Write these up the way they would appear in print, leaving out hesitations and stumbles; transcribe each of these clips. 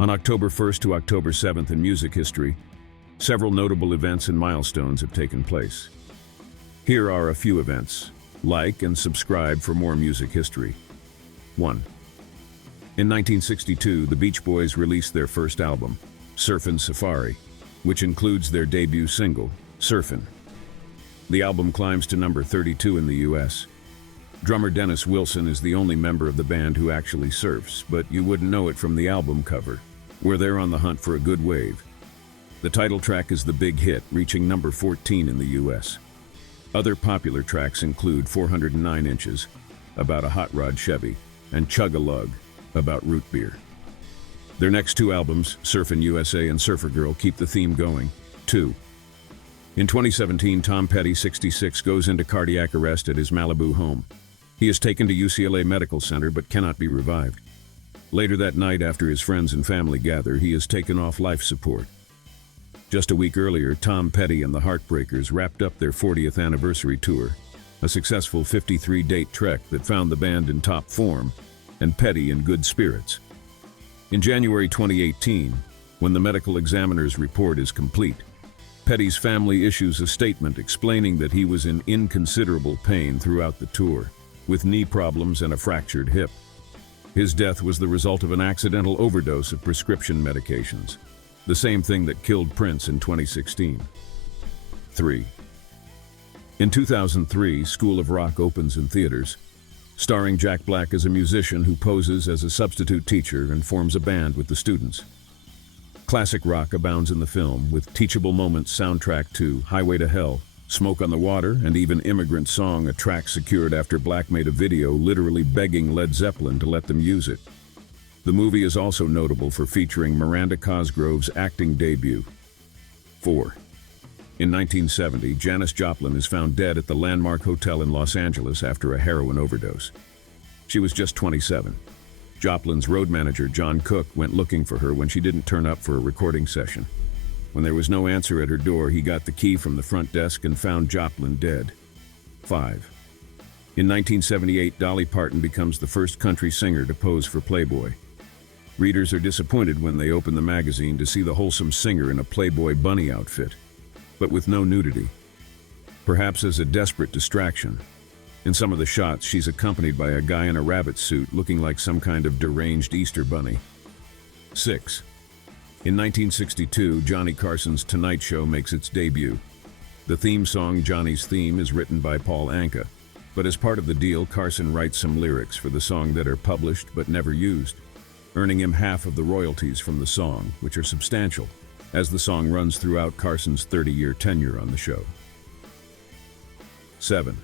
On October 1st to October 7th in music history, several notable events and milestones have taken place. Here are a few events. Like and subscribe for more music history. 1. In 1962, the Beach Boys released their first album, Surfin Safari, which includes their debut single, Surfin'. The album climbs to number 32 in the US. Drummer Dennis Wilson is the only member of the band who actually surfs, but you wouldn't know it from the album cover, where they're on the hunt for a good wave. The title track is the big hit, reaching number 14 in the US. Other popular tracks include 409 Inches, about a hot rod Chevy, and Chug-a-Lug, about root beer. Their next two albums, Surfin' USA and Surfer Girl, keep the theme going. 2. In 2017, Tom Petty, 66, goes into cardiac arrest at his Malibu home. He is taken to UCLA Medical Center but cannot be revived. Later that night, after his friends and family gather, he is taken off life support. Just a week earlier, Tom Petty and the Heartbreakers wrapped up their 40th anniversary tour, a successful 53-date trek that found the band in top form and Petty in good spirits. In January 2018, when the medical examiner's report is complete, Petty's family issues a statement explaining that he was in inconsiderable pain throughout the tour, with knee problems and a fractured hip. His death was the result of an accidental overdose of prescription medications, the same thing that killed Prince in 2016. 3. In 2003, School of Rock opens in theaters, starring Jack Black as a musician who poses as a substitute teacher and forms a band with the students. Classic rock abounds in the film, with Teachable Moments soundtrack to Highway to Hell, Smoke on the Water, and even Immigrant Song, a track secured after Black made a video literally begging Led Zeppelin to let them use it. The movie is also notable for featuring Miranda Cosgrove's acting debut. 4. In 1970, Janice Joplin is found dead at the Landmark Hotel in Los Angeles after a heroin overdose. She was just 27. Joplin's road manager, John Cook, went looking for her when she didn't turn up for a recording session. When there was no answer at her door, he got the key from the front desk and found Joplin dead. 5. In 1978, Dolly Parton becomes the first country singer to pose for Playboy. Readers are disappointed when they open the magazine to see the wholesome singer in a Playboy bunny outfit, but with no nudity. Perhaps as a desperate distraction. In some of the shots, she's accompanied by a guy in a rabbit suit looking like some kind of deranged Easter bunny. 6. In 1962, Johnny Carson's Tonight Show makes its debut. The theme song, Johnny's Theme, is written by Paul Anka, but as part of the deal, Carson writes some lyrics for the song that are published but never used, earning him half of the royalties from the song, which are substantial, as the song runs throughout Carson's 30-year tenure on the show. 7.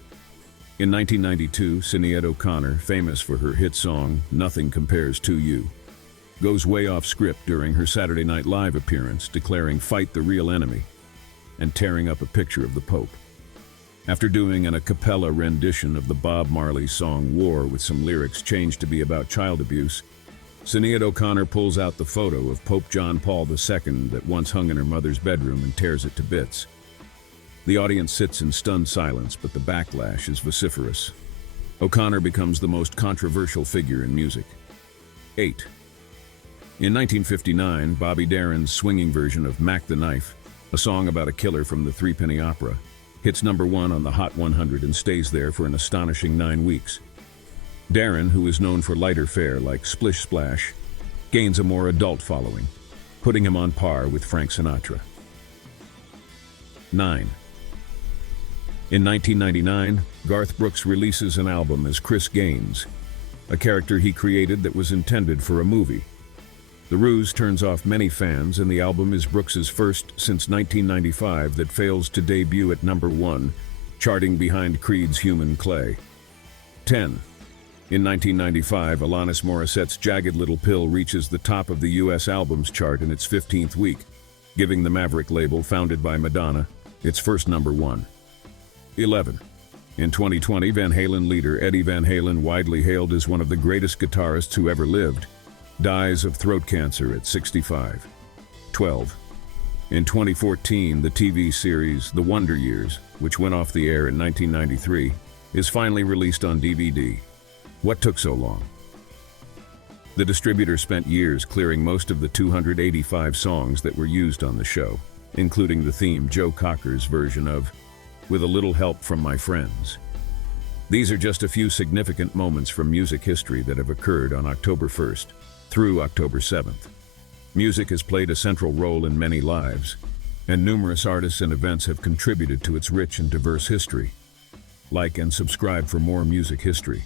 In 1992, Sinead OConnor, famous for her hit song, Nothing Compares to You, goes way off script during her Saturday Night Live appearance, declaring "Fight the real enemy" and tearing up a picture of the Pope. After doing an a cappella rendition of the Bob Marley song War with some lyrics changed to be about child abuse, Sinead OConnor pulls out the photo of Pope John Paul II that once hung in her mother's bedroom and tears it to bits. The audience sits in stunned silence, but the backlash is vociferous. OConnor becomes the most controversial figure in music. 8. In 1959, Bobby Darin's swinging version of Mac the Knife, a song about a killer from the Threepenny Opera, hits number 1 on the Hot 100 and stays there for an astonishing 9 weeks. Darin, who is known for lighter fare like Splish Splash, gains a more adult following, putting him on par with Frank Sinatra. 9. In 1999, Garth Brooks releases an album as Chris Gaines, a character he created that was intended for a movie. The ruse turns off many fans, and the album is Brooks's first since 1995 that fails to debut at number 1, charting behind Creed's Human Clay. 10. In 1995, Alanis Morissette's Jagged Little Pill reaches the top of the US albums chart in its 15th week, giving the Maverick label, founded by Madonna, its first number 1. 11. In 2020, Van Halen leader Eddie Van Halen, widely hailed as one of the greatest guitarists who ever lived, dies of throat cancer at 65. 12. In 2014, the TV series The Wonder Years, which went off the air in 1993, is finally released on DVD. What took so long? The distributor spent years clearing most of the 285 songs that were used on the show, including the theme Joe Cocker's version of "With a Little Help from My Friends." These are just a few significant moments from music history that have occurred on October 1st through October 7th. Music has played a central role in many lives, and numerous artists and events have contributed to its rich and diverse history. Like and subscribe for more music history.